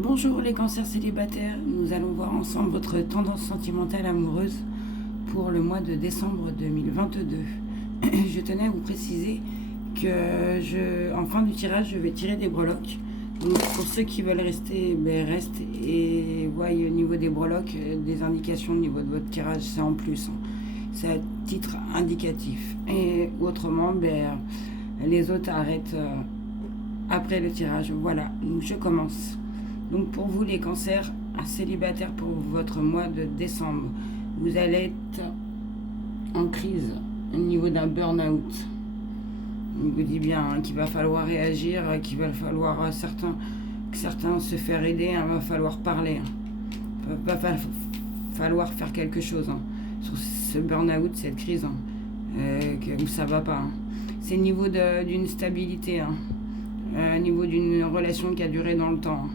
Bonjour les cancers célibataires, nous allons voir ensemble votre tendance sentimentale amoureuse pour le mois de décembre 2022. Je tenais à vous préciser que en fin du tirage, je vais tirer des breloques. Donc pour ceux qui veulent rester, restent et voyez au niveau des breloques des indications au niveau de votre tirage, c'est en plus. C'est à titre indicatif. Et autrement, les autres arrêtent après le tirage. Voilà, donc je commence. Donc pour vous les cancers célibataires pour votre mois de décembre, vous allez être en crise au niveau d'un burn-out. On vous dit bien qu'il va falloir réagir, qu'il va falloir certains se faire aider, il va falloir parler. Il va falloir faire quelque chose sur ce burn-out, cette crise où ça va pas. C'est au niveau d'une stabilité, au niveau d'une relation qui a duré dans le temps.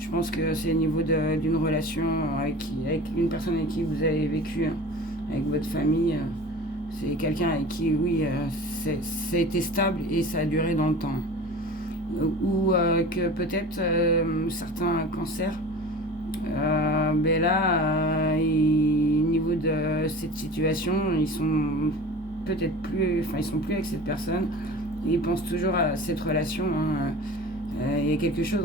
Je pense que c'est au niveau d'une relation avec une personne avec qui vous avez vécu, avec votre famille. C'est quelqu'un avec qui, oui, ça a été stable et ça a duré dans le temps. Ou que peut-être certains cancers, au niveau de cette situation, ils sont peut-être plus, ils sont plus avec cette personne. Ils pensent toujours à cette relation. Il y a quelque chose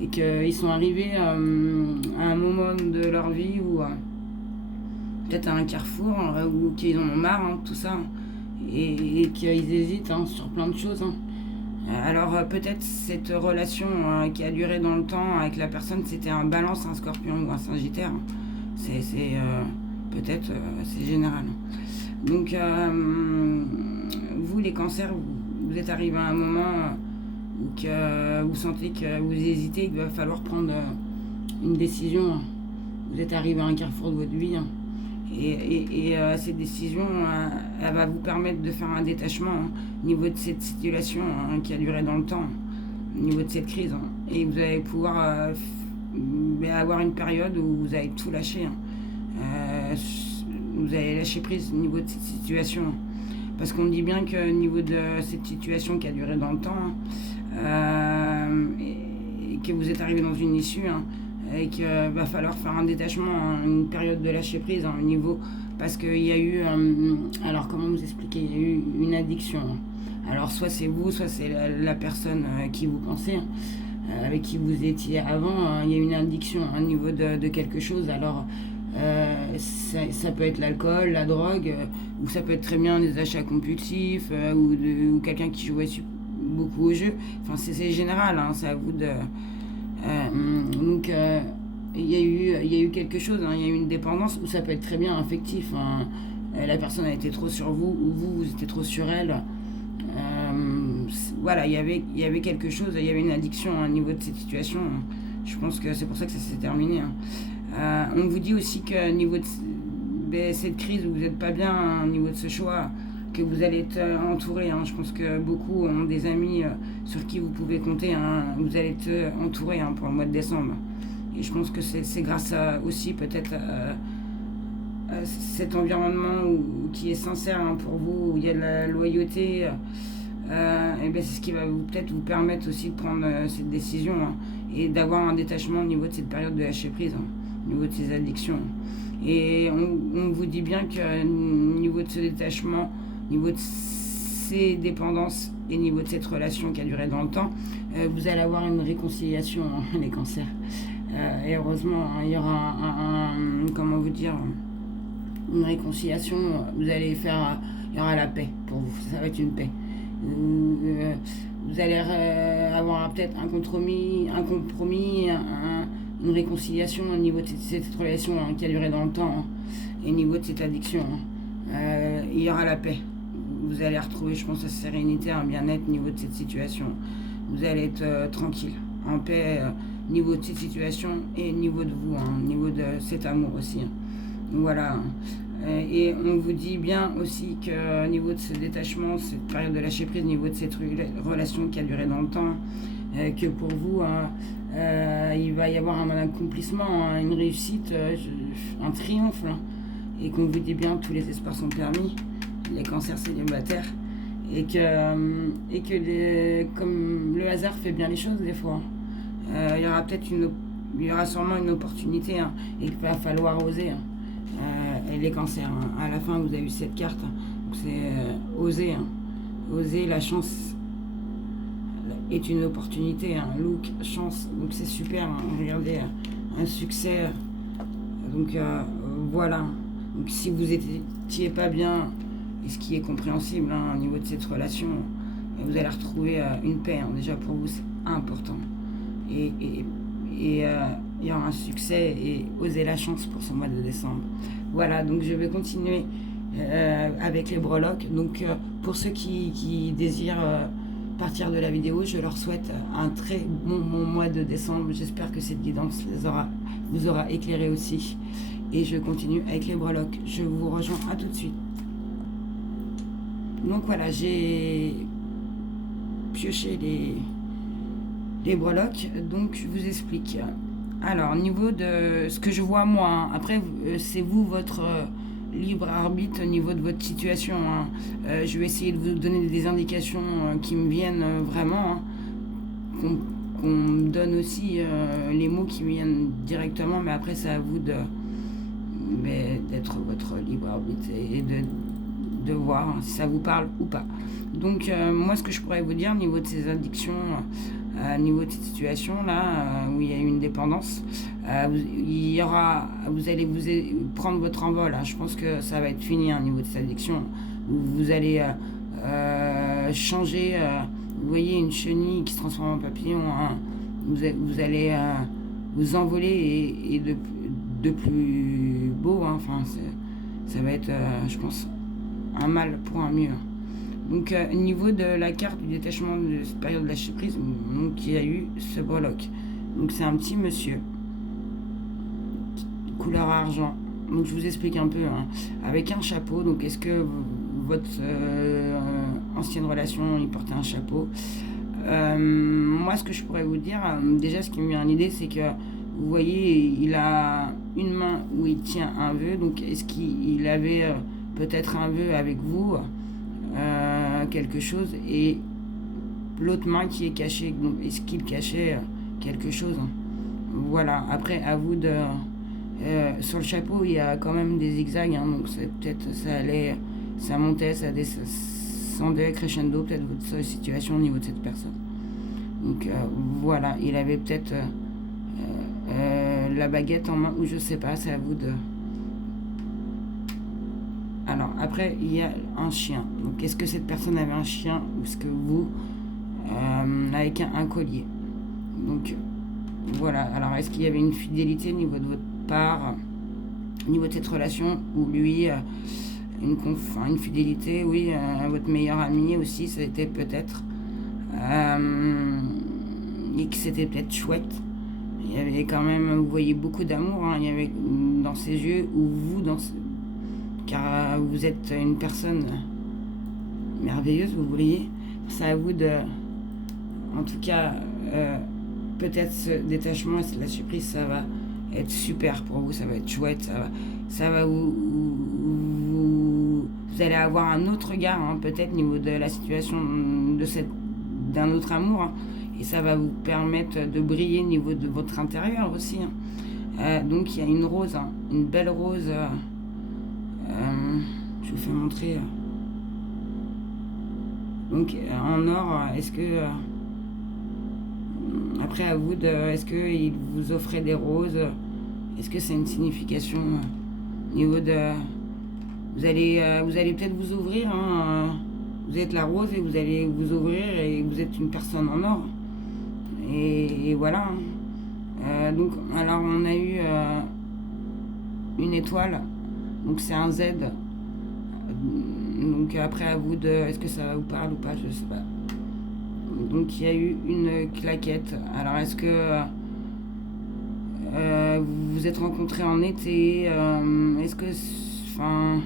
et qu'ils sont arrivés à un moment de leur vie où peut-être à un carrefour où qu'ils en ont marre tout ça et qu'ils hésitent sur plein de choses. Alors peut-être cette relation qui a duré dans le temps avec la personne, c'était un balance, un scorpion ou un sagittaire. C'est peut-être c'est général. Donc vous les cancers, vous êtes arrivés à un moment ou que vous sentez que vous hésitez, qu'il va falloir prendre une décision. Vous êtes arrivé à un carrefour de votre vie. Et cette décision, elle va vous permettre de faire un détachement au niveau de cette situation qui a duré dans le temps, au niveau de cette crise. Et vous allez pouvoir avoir une période où vous allez tout lâcher. Vous allez lâcher prise au niveau de cette situation. Parce qu'on dit bien qu'au niveau de cette situation qui a duré dans le temps, et que vous êtes arrivé dans une issue, et qu'il va falloir faire un détachement, une période de lâcher prise au niveau, parce qu'il y a eu, alors comment vous expliquer, il y a eu une addiction. Alors soit c'est vous, soit c'est la personne qui vous pensez, avec qui vous étiez avant, il y a eu une addiction au niveau de quelque chose. Alors ça peut être l'alcool, la drogue, ou ça peut être très bien des achats compulsifs, ou quelqu'un qui jouait beaucoup au jeu. Enfin, c'est général, c'est à vous de... donc, il y a eu quelque chose, il y a eu une dépendance, ou ça peut être très bien affectif. La personne a été trop sur vous, ou vous étiez trop sur elle. Voilà, il y avait quelque chose, il y avait une addiction au niveau de cette situation. Je pense que c'est pour ça que ça s'est terminé. On vous dit aussi que au niveau de cette crise où vous n'êtes pas bien, au niveau de ce choix, que vous allez être entouré. Je pense que beaucoup ont des amis sur qui vous pouvez compter. Vous allez être entouré pour le mois de décembre. Et je pense que c'est grâce à aussi peut-être à cet environnement qui est sincère pour vous, où il y a de la loyauté. Et c'est ce qui va peut-être vous permettre aussi de prendre cette décision et d'avoir un détachement au niveau de cette période de lâcher prise, au niveau de ces addictions. Et on vous dit bien qu'au niveau de ce détachement, au niveau de ces dépendances et au niveau de cette relation qui a duré dans le temps, vous allez avoir une réconciliation, les cancers. Et heureusement, il y aura comment vous dire, une réconciliation. Vous allez faire, il y aura la paix pour vous. Ça va être une paix. Vous allez avoir peut-être un compromis, une réconciliation au niveau de cette relation qui a duré dans le temps et au niveau de cette addiction. Il y aura la paix. Vous allez retrouver, je pense, la sérénité, un bien-être au niveau de cette situation. Vous allez être tranquille, en paix au niveau de cette situation et au niveau de vous, au niveau de cet amour aussi. Voilà. Et on vous dit bien aussi qu'au niveau de ce détachement, cette période de lâcher prise, au niveau de cette relation qui a duré dans le temps, que pour vous, il va y avoir un accomplissement, une réussite, un triomphe, et qu'on vous dit bien que tous les espoirs sont permis, les cancers célibataires, et que comme le hasard fait bien les choses des fois, il y aura peut-être il y aura sûrement une opportunité, hein, et qu'il va falloir oser, hein. Et les cancers, hein. À la fin, vous avez eu cette carte, hein. Donc c'est oser, hein. Oser, la chance est une opportunité, hein. Look, chance, donc c'est super, hein. Regardez, un succès, donc voilà. Donc si vous n'étiez pas bien, et ce qui est compréhensible, hein, au niveau de cette relation, vous allez retrouver une paix, hein. Déjà pour vous c'est important, et il y aura un succès, et osez la chance pour ce mois de décembre. Voilà, donc je vais continuer avec les breloques. Donc pour ceux qui désirent partir de la vidéo, je leur souhaite un très bon mois de décembre. J'espère que cette guidance vous aura éclairé aussi. Et je continue avec les breloques. Je vous rejoins à tout de suite. Donc voilà, j'ai pioché les breloques. Donc je vous explique. Alors, au niveau de ce que je vois moi, hein, après c'est vous, votre libre arbitre au niveau de votre situation, hein. Je vais essayer de vous donner des indications qui me viennent vraiment, hein, qu'on me donne aussi les mots qui me viennent directement, mais après c'est à vous d'être votre libre arbitre et de voir, hein, si ça vous parle ou pas. Donc moi, ce que je pourrais vous dire au niveau de ces addictions, au niveau de cette situation là, où il y a une dépendance, vous allez prendre votre envol, hein. Je pense que ça va être fini, hein, au niveau de cette addiction. Vous allez changer, vous voyez une chenille qui se transforme en papillon, hein. Vous allez vous envoler, et de plus beau, hein. Enfin ça va être, je pense, un mal pour un mieux. Donc au niveau de la carte du détachement de cette période de lâcher prise, donc il y a eu ce breloque. Donc c'est un petit monsieur, couleur argent. Donc je vous explique un peu, hein, avec un chapeau. Donc est-ce que votre ancienne relation, il portait un chapeau? Moi, ce que je pourrais vous dire, déjà ce qui me vient à l'idée, c'est que vous voyez, il a une main où il tient un vœu. Donc est-ce qu'il avait peut-être un vœu avec vous, quelque chose, et l'autre main qui est cachée. Donc est-ce qu'il cachait quelque chose? Voilà, après à vous de sur le chapeau il y a quand même des zigzags, hein, donc c'est peut-être ça montait, ça descendait crescendo, peut-être votre situation au niveau de cette personne. Donc voilà, il avait peut-être la baguette en main, ou je sais pas, c'est à vous de... Alors après il y a un chien. Donc est-ce que cette personne avait un chien, ou est-ce que vous avec un collier? Donc voilà, alors est-ce qu'il y avait une fidélité au niveau de votre part, au niveau de cette relation, ou lui une fidélité, oui, à votre meilleur ami aussi, ça a été peut-être, et que c'était peut-être chouette. Il y avait quand même, vous voyez beaucoup d'amour, hein, il y avait dans ses yeux, ou vous car vous êtes une personne merveilleuse, vous voyez. C'est à vous de, en tout cas, peut-être ce détachement et la surprise, ça va être super pour vous, ça va être chouette, ça va vous allez avoir un autre regard, hein, peut-être au niveau de la situation d'un autre amour, hein, et ça va vous permettre de briller au niveau de votre intérieur aussi, hein. Donc il y a une rose, hein, une belle rose, je vous fais montrer, donc en or. Est-ce que après à vous de, est-ce que il vous offrait des roses, est-ce que c'est une signification au niveau de, vous allez peut-être vous ouvrir, hein, vous êtes la rose et vous allez vous ouvrir, et vous êtes une personne en or, et voilà, hein. Donc alors on a eu une étoile, donc c'est un Z. Donc après à vous de, est-ce que ça vous parle ou pas, je sais pas. Donc il y a eu une claquette. Alors est-ce que vous vous êtes rencontrés en été, est-ce que, enfin,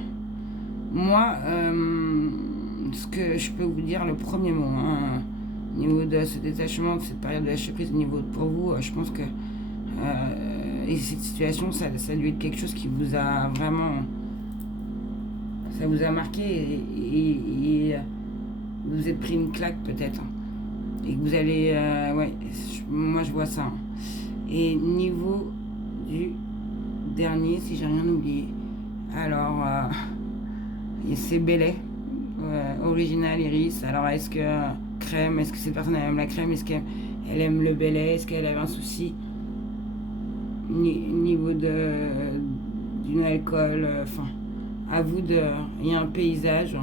moi, ce que je peux vous dire, le premier mot, hein, au niveau de ce détachement, de cette période de lâcher prise, au niveau pour vous, je pense que et cette situation, ça a dû être quelque chose qui vous a vraiment, ça vous a marqué, et vous vous êtes pris une claque peut-être, hein. Et que vous allez... ouais, moi je vois ça. Hein. Et niveau du dernier, si j'ai rien oublié. Alors, c'est Belay, original Iris. Alors, est-ce que crème, est-ce que cette personne elle aime la crème, est-ce qu'elle aime le Belay, est-ce qu'elle avait un souci niveau d'une alcool, enfin, à vous de... Il y a un paysage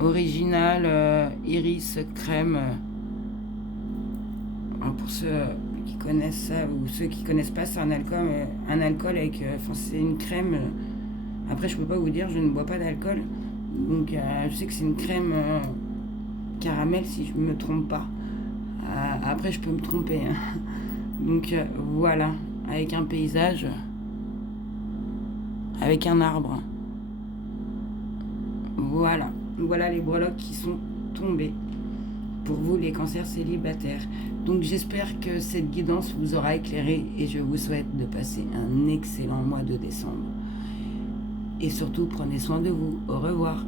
original, iris, crème. Pour ceux qui connaissent ça ou ceux qui connaissent pas, c'est un alcool avec... Enfin, c'est une crème. Après, je peux pas vous dire, je ne bois pas d'alcool. Donc, je sais que c'est une crème caramel, si je me trompe pas. Après, je peux me tromper. Hein. Donc, voilà. Avec un paysage. Avec un arbre. Voilà. Voilà les breloques qui sont tombées. Pour vous, les cancers célibataires. Donc, j'espère que cette guidance vous aura éclairé et je vous souhaite de passer un excellent mois de décembre. Et surtout, prenez soin de vous. Au revoir.